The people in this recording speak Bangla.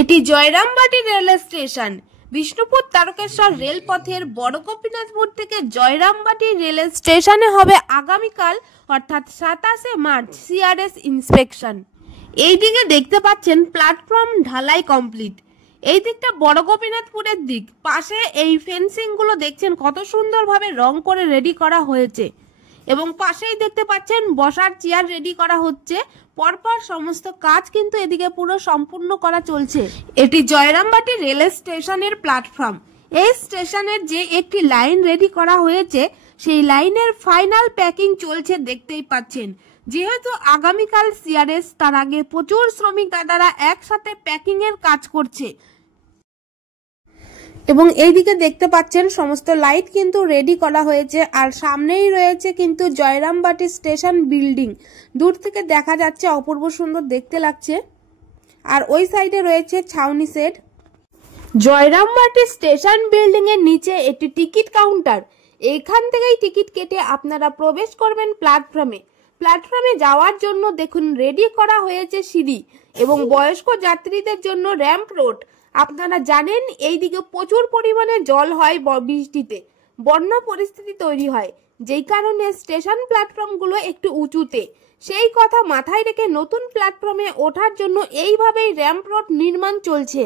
এটি জয়রামবাটি রেল স্টেশন। বিষ্ণুপুর তারকেশ্বর রেলপথের বড় গোপীনাথপুর থেকে জয়রামবাটি রেল স্টেশনে হবে আগামীকাল অর্থাৎ 27শে মার্চ সিআরএস ইন্সপেকশন। এইদিকে দেখতে পাচ্ছেন প্ল্যাটফর্ম ঢালাই কমপ্লিট। এই দিকটা বড় গোপীনাথপুরের দিক, পাশে এই ফেন্সিং গুলো দেখছেন কত সুন্দরভাবে রং করে রেডি করা হয়েছে এবং পাশেই দেখতে পাচ্ছেন বসার চেয়ার রেডি করা হচ্ছে। পরপর সমস্ত কাজ কিন্তু এদিকে পুরো সম্পূর্ণ করা চলছে। এটি জয়রামবাটি রেল স্টেশনের প্ল্যাটফর্ম। এই স্টেশনের যে একটি লাইন রেডি করা হয়েছে সেই লাইনের ফাইনাল প্যাকিং চলছে, দেখতেই পাচ্ছেন। যেহেতু আগামীকাল সিআরএস, তার আগে প্রচুর শ্রমিক দাদারা একসাথে প্যাকিং এর কাজ করছে এবং এইদিকে দেখতে পাচ্ছেন সমস্ত লাইট কিন্তু রেডি করা হয়েছে। আর সামনেই রয়েছে কিন্তু জয়রামবাটি স্টেশন বিল্ডিং। দূর থেকে দেখা যাচ্ছে অপূর্ব সুন্দর দেখতে লাগছে। আর ওই সাইডে রয়েছে ছাউনি সেট। জয়রামবাটি স্টেশন বিল্ডিং এর নিচে একটি টিকিট কাউন্টার। এখান থেকেই টিকিট কেটে আপনারা প্রবেশ করবেন প্ল্যাটফর্মে। প্ল্যাটফর্মে যাওয়ার জন্য দেখুন রেডি করা হয়েছে সিঁড়ি এবং বয়স্ক যাত্রীদের জন্য র্যাম্প রোড। আপনারা জানেন এইদিকে প্রচুর পরিমাণে জল হয় বৃষ্টিতে, বন্যা পরিস্থিতি তৈরি হয়, যেই কারণে স্টেশন প্ল্যাটফর্মগুলো একটু উঁচুতে। সেই কথা মাথায় রেখে নতুন প্ল্যাটফর্মে ওঠার জন্য এইভাবেই র্যাম্প রোড নির্মাণ চলছে।